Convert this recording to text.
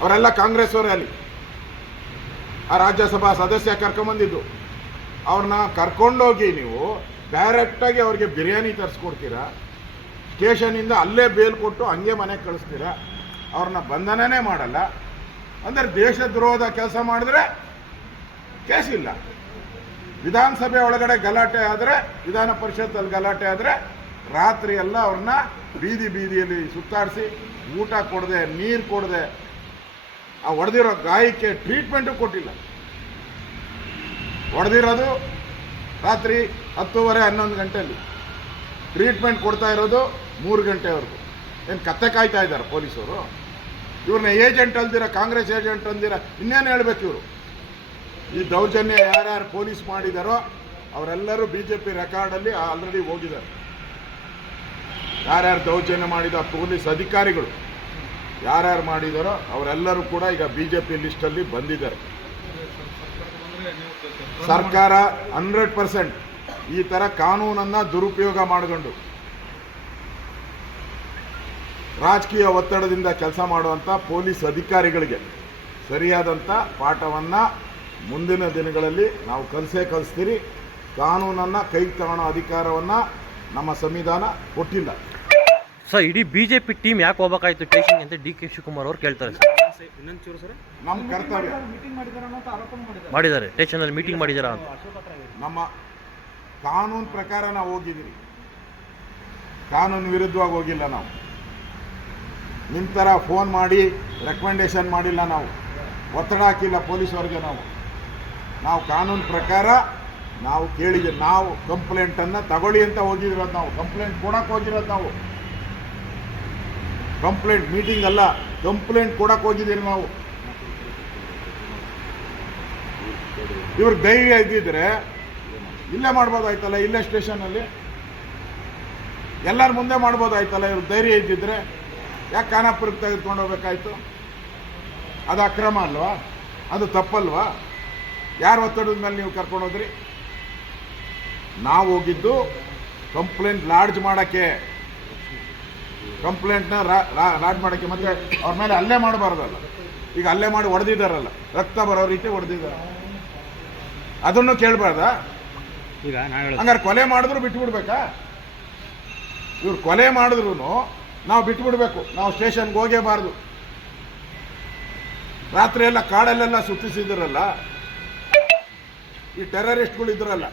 ಅವರೆಲ್ಲ ಕಾಂಗ್ರೆಸ್ ಅವರೇ ಅಲ್ಲಿ ಆ ರಾಜ್ಯಸಭಾ ಸದಸ್ಯ ಕರ್ಕೊಂಬಂದಿದ್ದು. ಅವ್ರನ್ನ ಕರ್ಕೊಂಡೋಗಿ ನೀವು ಡೈರೆಕ್ಟಾಗಿ ಅವ್ರಿಗೆ ಬಿರಿಯಾನಿ ತರಿಸ್ಕೊಡ್ತೀರಾ, ಸ್ಟೇಷನಿಂದ ಅಲ್ಲೇ ಬೇಲ್ ಕೊಟ್ಟು ಹಂಗೆ ಮನೆಗೆ ಕಳಿಸ್ತೀರಾ, ಅವ್ರನ್ನ ಬಂಧನನೇ ಮಾಡಲ್ಲ. ಅಂದರೆ ದೇಶದ್ರೋಹದ ಕೆಲಸ ಮಾಡಿದ್ರೆ ಕೇಸ್ ಇಲ್ಲ. ವಿಧಾನಸಭೆ ಒಳಗಡೆ ಗಲಾಟೆ ಆದರೆ, ವಿಧಾನ ಪರಿಷತ್ತಲ್ಲಿ ಗಲಾಟೆ ಆದರೆ ರಾತ್ರಿ ಎಲ್ಲ ಅವ್ರನ್ನ ಬೀದಿಯಲ್ಲಿ ಸುತ್ತಾಡಿಸಿ ಊಟ ಕೊಡದೆ, ನೀರು ಕೊಡದೆ, ಆ ಹೊಡೆದಿರೋ ಗಾಯಕ್ಕೆ ಟ್ರೀಟ್ಮೆಂಟು ಕೊಟ್ಟಿಲ್ಲ. ಹೊಡೆದಿರೋದು ರಾತ್ರಿ 10:30-11 ಗಂಟೆಯಲ್ಲಿ, ಟ್ರೀಟ್ಮೆಂಟ್ ಕೊಡ್ತಾ ಇರೋದು 3 ಗಂಟೆವರೆಗೂ. ಏನು ಕತ್ತೆ ಕಾಯ್ತಾ ಇದ್ದಾರೆ ಪೊಲೀಸರು? ಇವ್ರನ್ನ ಏಜೆಂಟ್ ಅಲ್ದಿರ, ಕಾಂಗ್ರೆಸ್ ಏಜೆಂಟ್ ಅಂದಿರ ಇನ್ನೇನು ಹೇಳ್ಬೇಕು ಇವರು? ಈ ದೌರ್ಜನ್ಯ ಯಾರ್ಯಾರು ಪೊಲೀಸ್ ಮಾಡಿದಾರೋ ಅವರೆಲ್ಲರೂ BJP ರೆಕಾರ್ಡಲ್ಲಿ ಆಲ್ರೆಡಿ ಹೋಗಿದ್ದಾರೆ. ಯಾರ್ಯಾರು ದೌರ್ಜನ್ಯ ಮಾಡಿದ ಪೊಲೀಸ್ ಅಧಿಕಾರಿಗಳು ಯಾರ್ಯಾರು ಮಾಡಿದಾರೋ ಅವರೆಲ್ಲರೂ ಕೂಡ ಈಗ BJP ಲಿಸ್ಟಲ್ಲಿ ಬಂದಿದ್ದಾರೆ. ಸರ್ಕಾರ 100% ಈ ಥರ ಕಾನೂನನ್ನು ದುರುಪಯೋಗ ಮಾಡಿಕೊಂಡು ರಾಜಕೀಯ ಒತ್ತಡದಿಂದ ಕೆಲಸ ಮಾಡುವಂಥ ಪೊಲೀಸ್ ಅಧಿಕಾರಿಗಳಿಗೆ ಸರಿಯಾದಂಥ ಪಾಠವನ್ನು ಮುಂದಿನ ದಿನಗಳಲ್ಲಿ ನಾವು ಕಲಿಸ್ತೀರಿ. ಕಾನೂನನ್ನು ಕೈಗೆ ತಗೊಳ್ಳೋ ಅಧಿಕಾರವನ್ನು ನಮ್ಮ ಸಂವಿಧಾನ ಕೊಟ್ಟಿಲ್ಲ. ಸರ್, ಇಡೀ BJP ಟೀಮ್ ಯಾಕೆ ಹೋಗ್ಬೇಕಾಯ್ತು ಸ್ಟೇಷನ್ ಅಂತ DK ಶಿವಕುಮಾರ್ ಅವರು ಕೇಳ್ತಾರೆ ಸರ್. ನಮ್ಮ ಕರ್ತವ್ಯ ಮಾಡಿದ್ದಾರೆ, ಸ್ಟೇಷನಲ್ಲಿ ಮೀಟಿಂಗ್ ಮಾಡಿದಾರ ಅಂತ. ನಮ್ಮ ಕಾನೂನು ಪ್ರಕಾರ ನಾವು ಹೋಗಿದ್ದೀವಿ, ಕಾನೂನು ವಿರುದ್ಧವಾಗಿ ಹೋಗಿಲ್ಲ. ನಾವು ನಿಮ್ಮ ಥರ ಫೋನ್ ಮಾಡಿ ರೆಕಮೆಂಡೇಶನ್ ಮಾಡಿಲ್ಲ, ನಾವು ಒತ್ತಡ ಹಾಕಿಲ್ಲ ಪೊಲೀಸವ್ರಿಗೆ. ನಾವು ಕಾನೂನು ಪ್ರಕಾರ ನಾವು ಕೇಳಿದ್ದೀವಿ. ನಾವು ಕಂಪ್ಲೇಂಟನ್ನು ತಗೊಳ್ಳಿ ಅಂತ ಹೋಗಿರೋದು, ನಾವು ಕಂಪ್ಲೇಂಟ್ ಕೊಡೋಕೆ ಹೋಗಿರೋದು. ನಾವು ಕಂಪ್ಲೇಂಟ್ ಮೀಟಿಂಗ್ ಅಲ್ಲ, ಕಂಪ್ಲೇಂಟ್ ಕೊಡೋಕೆ ಹೋಗಿದ್ದೀರಿ ನಾವು. ಇವ್ರ ಧೈರ್ಯ ಇದ್ದಿದ್ರೆ ಇಲ್ಲೇ ಮಾಡ್ಬೋದಾಯ್ತಲ್ಲ, ಇಲ್ಲೇ ಸ್ಟೇಷನಲ್ಲಿ ಎಲ್ಲರ ಮುಂದೆ ಮಾಡ್ಬೋದಾಯ್ತಲ್ಲ. ಇವ್ರ ಧೈರ್ಯ ಇದ್ದಿದ್ರೆ ಯಾಕೆ ಖಾನಾಪುರಕ್ಕೆ ತೆಗೆದುಕೊಂಡು ಹೋಗ್ಬೇಕಾಯ್ತು? ಅದು ಅಕ್ರಮ ಅಲ್ವಾ? ಅದು ತಪ್ಪಲ್ವಾ? ಯಾರು ಒತ್ತಡದ ಮೇಲೆ ನೀವು ಕರ್ಕೊಂಡೋದ್ರಿ? ನಾವು ಹೋಗಿದ್ದು ಕಂಪ್ಲೇಂಟ್ ಲಾಡ್ಜ್ ಮಾಡೋಕ್ಕೆ, ಕಂಪ್ಲೇಂಟ್ನ ಲಾಡ್ಜ್ ಮಾಡೋಕ್ಕೆ. ಮತ್ತೆ ಅವ್ರ ಮೇಲೆ ಅಲ್ಲೇ ಮಾಡಬಾರ್ದಲ್ಲ. ಈಗ ಅಲ್ಲೇ ಮಾಡಿ ಹೊಡೆದಿದ್ದಾರಲ್ಲ, ರಕ್ತ ಬರೋ ರೀತಿ ಹೊಡೆದಿದ್ದಾರೆ, ಅದನ್ನು ಕೇಳಬಾರ್ದ? ಈಗ ಹಂಗಾರೆ ಕೊಲೆ ಮಾಡಿದ್ರು ಬಿಟ್ಬಿಡ್ಬೇಕಾ? ಇವ್ರು ಕೊಲೆ ಮಾಡಿದ್ರು ನಾವು ಬಿಟ್ಬಿಡ್ಬೇಕು, ನಾವು ಸ್ಟೇಷನ್ಗೆ ಹೋಗೇಬಾರ್ದು. ರಾತ್ರಿ ಎಲ್ಲ ಕಾಡಲ್ಲೆಲ್ಲ ಸುತ್ತಿಸಿದ್ರಲ್ಲ ಈ ಟೆರರಿಸ್ಟ್ಗಳು ಇದ್ರಲ್ಲ,